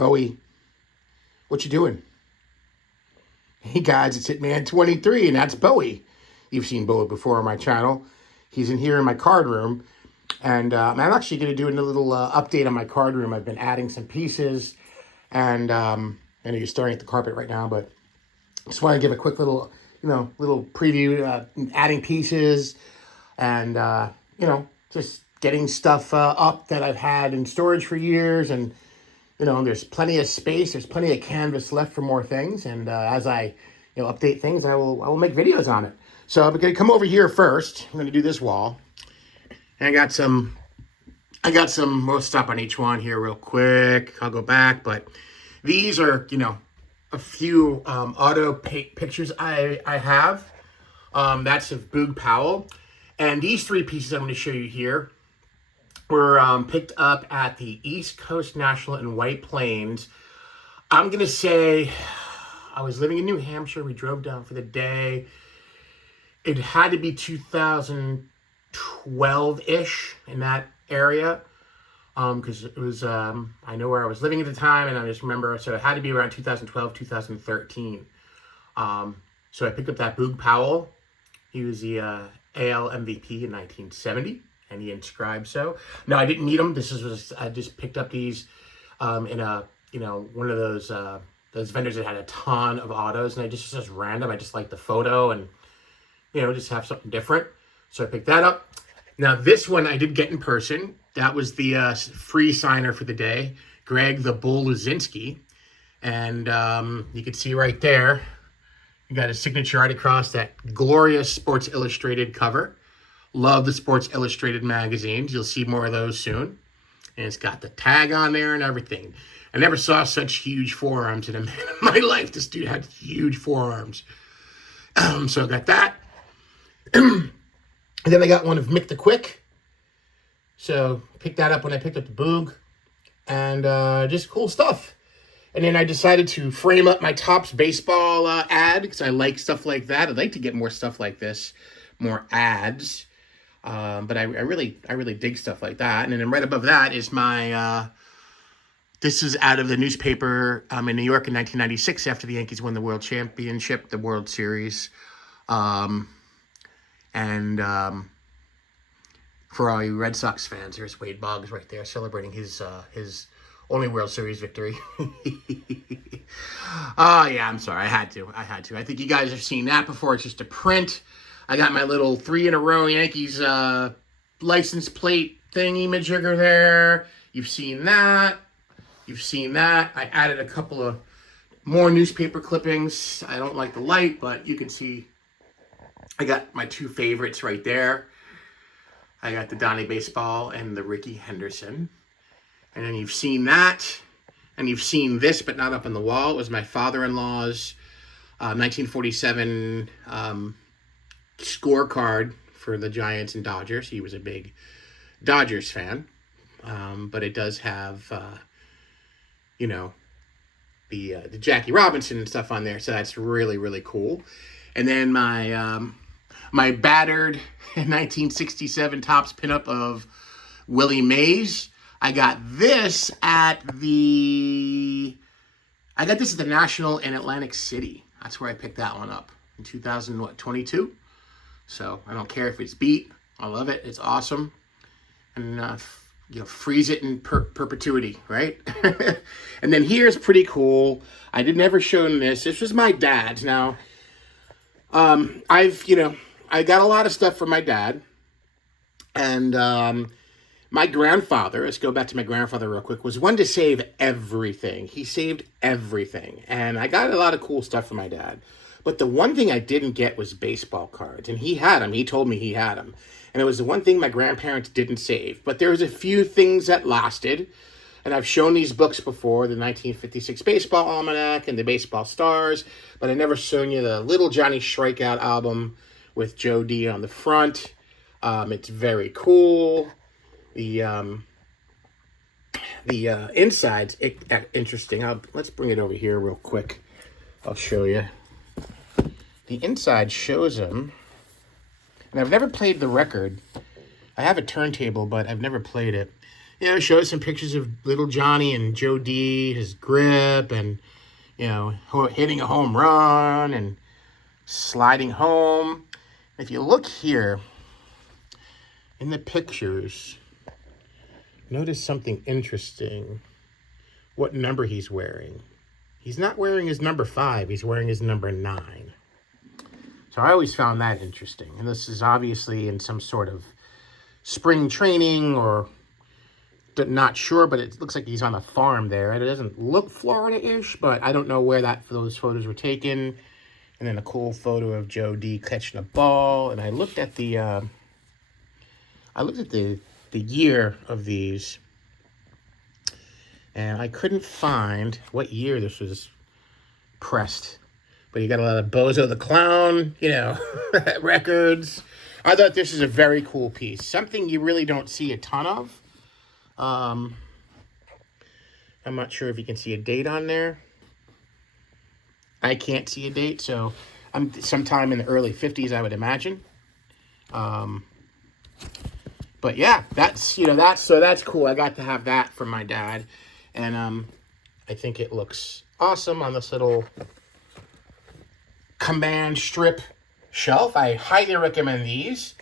Bowie, what you doing? Hey guys, it's Hitman23, and that's Bowie. You've seen Bowie before on my channel. He's in here in my card room, and I'm actually going to do a little update on my card room. I've been adding some pieces, and I know you're staring at the carpet right now, but just want to give a quick little, little preview, adding pieces, and just getting stuff up that I've had in storage for years, and there's plenty of space. There's plenty of canvas left for more things. And as I, update things, I will make videos on it. So I'm going to come over here first. I'm going to do this wall. And I got some, we'll stop on each one here real quick. I'll go back. But these are, a few auto pictures I have. That's of Boog Powell. And these three pieces I'm going to show you here were picked up at the East Coast National in White Plains. I'm going to say I was living in New Hampshire. We drove down for the day. It had to be 2012-ish in that area, because it was, I know where I was living at the time, and I just remember, so it had to be around 2012, 2013. So I picked up that Boog Powell. He was the AL MVP in 1970. And he inscribed so. No, I didn't need them. I just picked up these in a, one of those vendors that had a ton of autos, and I just random. I just like the photo and, just have something different. So I picked that up. Now this one I did get in person. That was the free signer for the day, Greg the Bull Luzinski. And you can see right there, you got his signature right across that glorious Sports Illustrated cover. Love the Sports Illustrated magazines. You'll see more of those soon. And it's got the tag on there and everything. I never saw such huge forearms in my life. This dude had huge forearms. So I got that. And then I got one of Mick the Quick. So picked that up when I picked up the Boog. And just cool stuff. And then I decided to frame up my Topps baseball ad, because I like stuff like that. I'd like to get more stuff like this, more ads. But I really dig stuff like that. And then right above that is my, this is out of the newspaper in New York in 1996 after the Yankees won the World Championship, the World Series. For all you Red Sox fans, here's Wade Boggs right there celebrating his only World Series victory. Oh, yeah, I'm sorry. I had to. I think you guys have seen that before. It's just a print. I got my little 3-in-a-row Yankees license plate thingy-majigger there. You've seen that. I added a couple of more newspaper clippings. I don't like the light, but you can see I got my two favorites right there. I got the Donnie Baseball and the Ricky Henderson. And then you've seen that. And you've seen this, but not up on the wall. It was my father-in-law's 1947... scorecard for the Giants and Dodgers. He was a big Dodgers fan, but it does have the Jackie Robinson and stuff on there, so that's really cool. And then my my battered 1967 Topps pinup of Willie Mays. I got this at the National in Atlantic City. That's where I picked that one up in 2022. So I don't care if it's beat. I love it. It's awesome. And, freeze it in perpetuity, right? And then here's pretty cool. I did never show him this. This was my dad's. Now, I got a lot of stuff from my dad. And my grandfather, let's go back to my grandfather real quick, was one to save everything. He saved everything. And I got a lot of cool stuff from my dad. But the one thing I didn't get was baseball cards. And he had them. He told me he had them. And it was the one thing my grandparents didn't save. But there was a few things that lasted. And I've shown these books before, the 1956 Baseball Almanac and the Baseball Stars. But I never shown you the Little Johnny Strikeout album with Joe D on the front. It's very cool. The inside's interesting. Let's bring it over here real quick. I'll show you. The inside shows him, and I've never played the record. I have a turntable, but I've never played it. shows some pictures of little Johnny and Joe D, his grip, and, hitting a home run and sliding home. If you look here in the pictures, notice something interesting. What number he's wearing. He's not wearing his number 5. He's wearing his number 9. So I always found that interesting. And this is obviously in some sort of spring training or not sure, but it looks like he's on a farm there. It doesn't look Florida-ish, but I don't know where those photos were taken. And then a cool photo of Joe D catching a ball. And I looked at the year of these, and I couldn't find what year this was pressed. But you got a lot of Bozo the Clown, records. I thought this is a very cool piece. Something you really don't see a ton of. I'm not sure if you can see a date on there. I can't see a date, so I'm sometime in the early 50s, I would imagine. But yeah, that's cool. I got to have that from my dad. And I think it looks awesome on this little command strip shelf. I highly recommend these.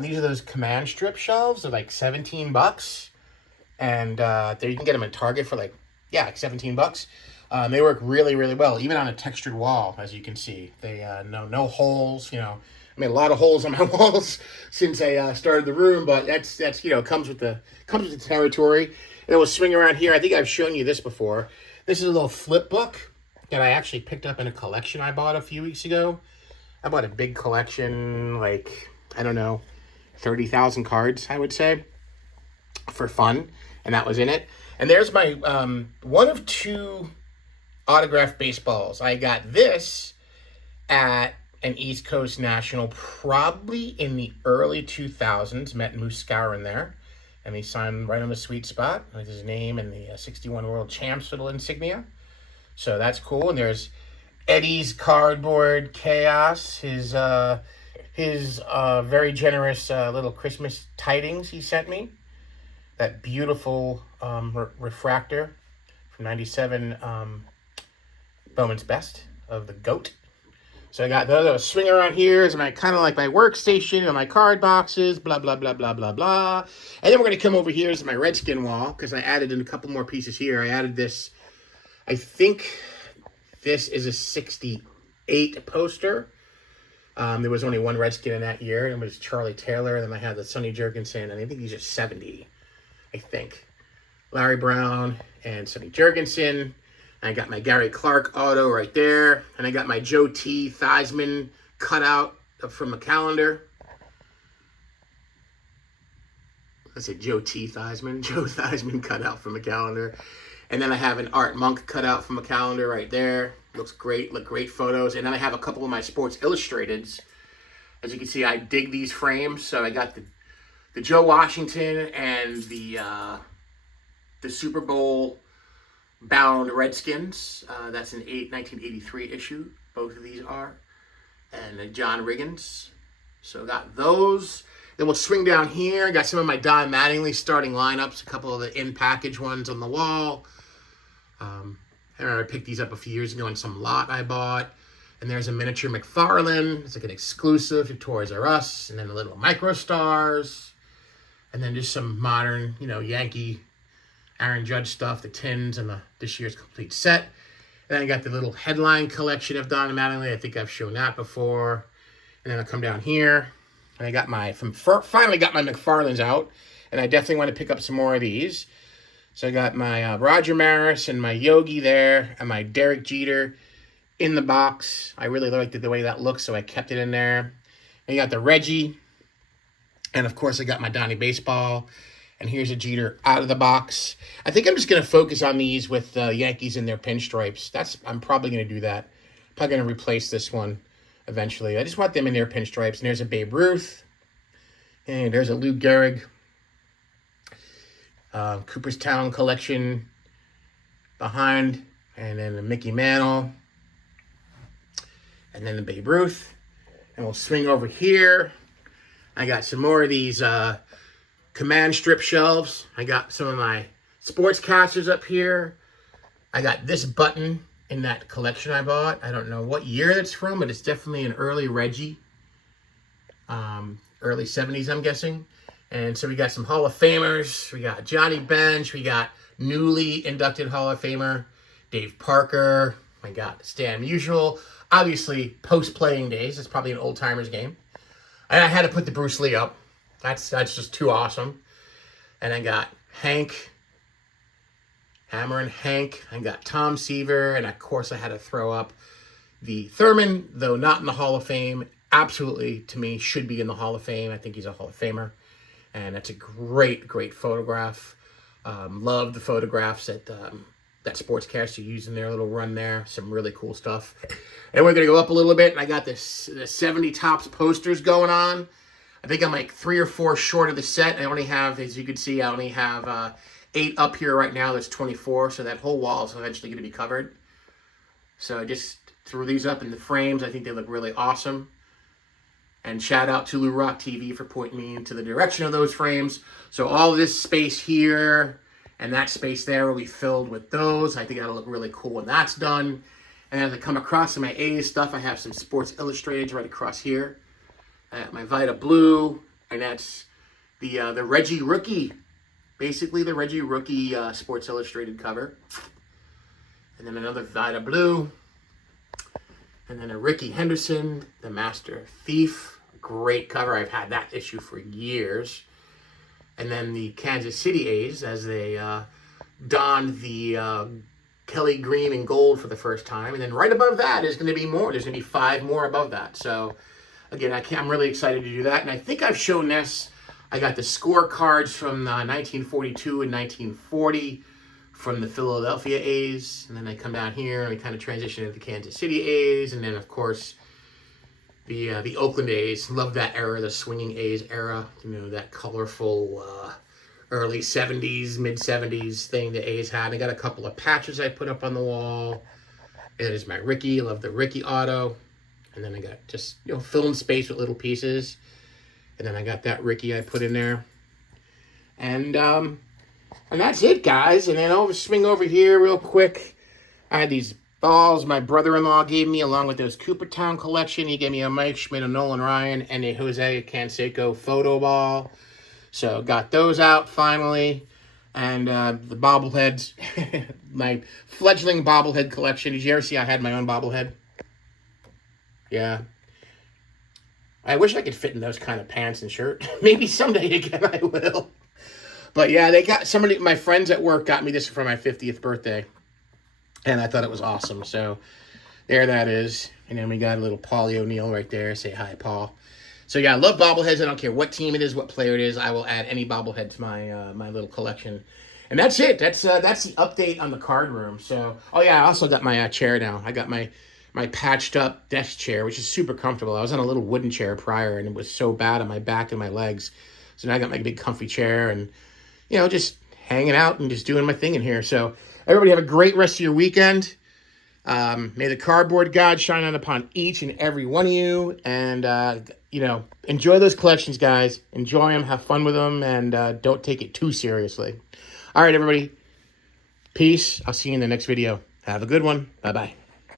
These are those command strip shelves. They're like $17. And you can get them at Target for like $17. They work really, really well, even on a textured wall, as you can see. They no holes, I made a lot of holes on my walls since I started the room, but that's comes with the territory. And it will swing around here. I think I've shown you this before. This is a little flip book that I actually picked up in a collection I bought a few weeks ago. I bought a big collection, like, I don't know, 30,000 cards, I would say, for fun. And that was in it. And there's my one of 2 autographed baseballs. I got this at an East Coast National probably in the early 2000s. Met Moose Scourin there. And he signed right on the sweet spot with his name and the 61 World Champs little insignia. So that's cool. And there's Eddie's Cardboard Chaos, his very generous little Christmas tidings he sent me. That beautiful refractor from 97 Bowman's Best of the GOAT. So I got those swing around here is my kind of like my workstation and my card boxes, blah, blah, blah, blah, blah, blah. And then we're going to come over here to my Redskin wall because I added in a couple more pieces here. I added this, I think this is a 68 poster. There was only one Redskin in that year, and it was Charlie Taylor. And then I had the Sonny Jurgensen, and I think these are 70, I think. Larry Brown and Sonny Jurgensen. I got my Gary Clark auto right there. And I got my Joe T. Theismann cutout from a calendar. I said Joe T. Theismann. Joe Theismann cutout from a calendar. And then I have an Art Monk cutout from a calendar right there. Looks great. Look great photos. And then I have a couple of my Sports Illustrateds. As you can see, I dig these frames. So I got the Joe Washington and the Super Bowl bound Redskins. That's an 1983 issue. Both of these are. And the John Riggins. So got those. Then we'll swing down here. Got some of my Don Mattingly starting lineups. A couple of the in-package ones on the wall. I remember I picked these up a few years ago in some lot I bought. And there's a miniature McFarlane. It's like an exclusive to Toys R Us. And then the little Micro Stars. And then just some modern, Yankee Aaron Judge stuff, the tins and this year's complete set. And then I got the little headline collection of Don Mattingly. I think I've shown that before. And then I'll come down here. And I got finally got my McFarlanes out. And I definitely want to pick up some more of these. So I got my Roger Maris and my Yogi there. And my Derek Jeter in the box. I really liked the way that looks, so I kept it in there. And you got the Reggie. And of course I got my Donnie Baseball. And here's a Jeter out of the box. I think I'm just going to focus on these with the Yankees in their pinstripes. I'm probably going to do that. Probably going to replace this one eventually. I just want them in their pinstripes. And there's a Babe Ruth. And there's a Lou Gehrig. Cooperstown collection behind. And then the Mickey Mantle. And then the Babe Ruth. And we'll swing over here. I got some more of these command strip shelves. I got some of my sportscasters up here. I got this button in that collection I bought. I don't know what year it's from, but it's definitely an early Reggie. Early 70s, I'm guessing. And so we got some Hall of Famers. We got Johnny Bench. We got newly inducted Hall of Famer Dave Parker. My God, Stan Musial. Obviously, post-playing days. It's probably an old-timers game. And I had to put the Bruce Lee up. That's just too awesome. And I got Hank, Hammer and Hank. I got Tom Seaver. And, of course, I had to throw up the Thurman, though not in the Hall of Fame. Absolutely, to me, should be in the Hall of Fame. I think he's a Hall of Famer. And that's a great, great photograph. Love the photographs that that Sportscaster used in their little run there. Some really cool stuff. And we're going to go up a little bit. And I got the 70 Topps posters going on. I think I'm like 3 or 4 short of the set. I only have, as you can see, I only have 8 up here right now. There's 24. So that whole wall is eventually going to be covered. So I just threw these up in the frames. I think they look really awesome. And shout out to Lou Rock TV for pointing me into the direction of those frames. So all this space here and that space there will be filled with those. I think that'll look really cool when that's done. And as I come across some of my A's stuff, I have some Sports Illustrated right across here. My Vita Blue, and that's the Reggie Rookie. Basically the Reggie Rookie Sports Illustrated cover. And then another Vita Blue. And then a Ricky Henderson, the Master Thief. Great cover. I've had that issue for years. And then the Kansas City A's as they donned the Kelly green and gold for the first time. And then right above that is going to be more. There's going to be 5 more above that. So, again, I'm really excited to do that. And I think I've shown this. I got the scorecards from 1942 and 1940 from the Philadelphia A's. And then I come down here and we kind of transition into the Kansas City A's. And then, of course, the Oakland A's. Love that era, the swinging A's era. You know, that colorful early 70s, mid-70s thing the A's had. I got a couple of patches I put up on the wall. That is my Ricky. Love the Ricky auto. And then I got just, you know, filling space with little pieces. And then I got that Ricky I put in there. And that's it, guys. And then I'll swing over here real quick. I had these balls my brother-in-law gave me along with those Coopertown collection. He gave me a Mike Schmidt, a Nolan Ryan, and a Jose Canseco photo ball. So got those out finally. And the bobbleheads, my fledgling bobblehead collection. Did you ever see I had my own bobblehead? Yeah. I wish I could fit in those kind of pants and shirt. Maybe someday again I will. But yeah, they got somebody, my friends at work got me this for my 50th birthday. And I thought it was awesome. So there that is. And then we got a little Paulie O'Neill right there. Say hi, Paul. So yeah, I love bobbleheads. I don't care what team it is, what player it is. I will add any bobblehead to my my little collection. And that's it. That's the update on the card room. So, oh yeah, I also got my chair now. I got my patched up desk chair, which is super comfortable. I was on a little wooden chair prior, and it was so bad on my back and my legs. So now I got my big comfy chair and, you know, just hanging out and just doing my thing in here. So everybody have a great rest of your weekend. May the cardboard god shine out upon each and every one of you. And, you know, enjoy those collections, guys. Enjoy them. Have fun with them. And don't take it too seriously. All right, everybody. Peace. I'll see you in the next video. Have a good one. Bye-bye.